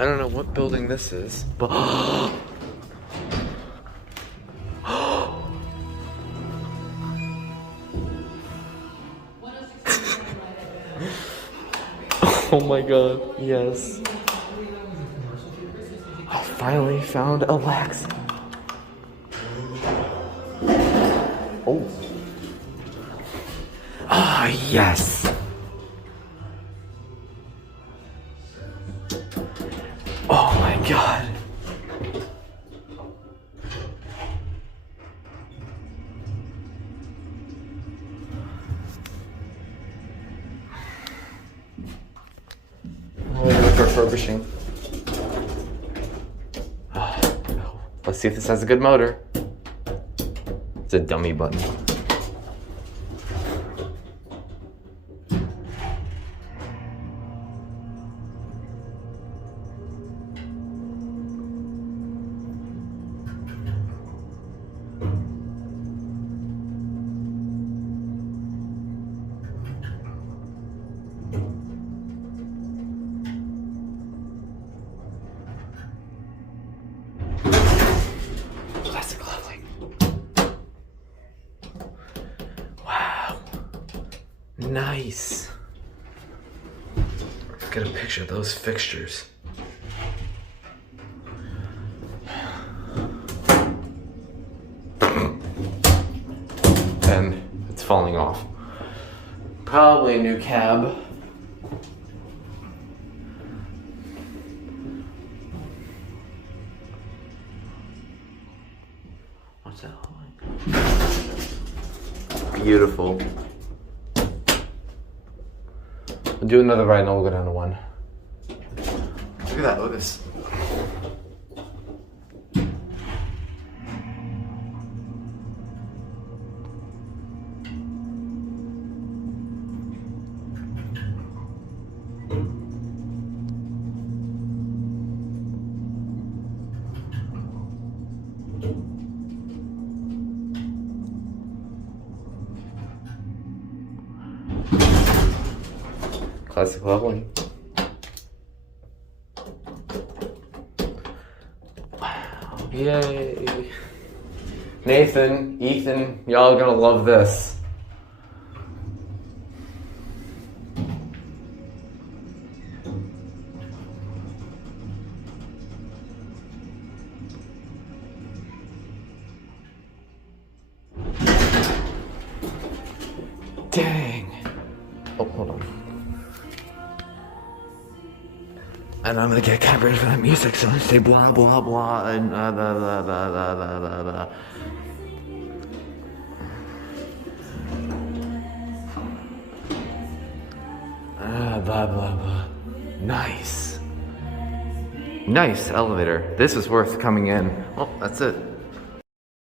I don't know what building this is, but oh my god, yes. I finally found a Lexan. Oh. Ah, yes. Oh my god. Refurbishing. Let's see if this has a good motor. It's a dummy button. Nice. Get a picture of those fixtures. And it's falling off. Probably a new cab. What's that like? Beautiful. I'll do another ride and then we'll go down to one. Look at that Otis. Classic leveling. Wow, yay. Nathan, Ethan, y'all are gonna love this. Dang. Oh, hold on. And I'm gonna get copyrighted for that music, so I say blah blah blah and blah blah blah blah blah blah blah. Blah blah blah. Nice. Nice elevator. This is worth coming in. Well, that's it.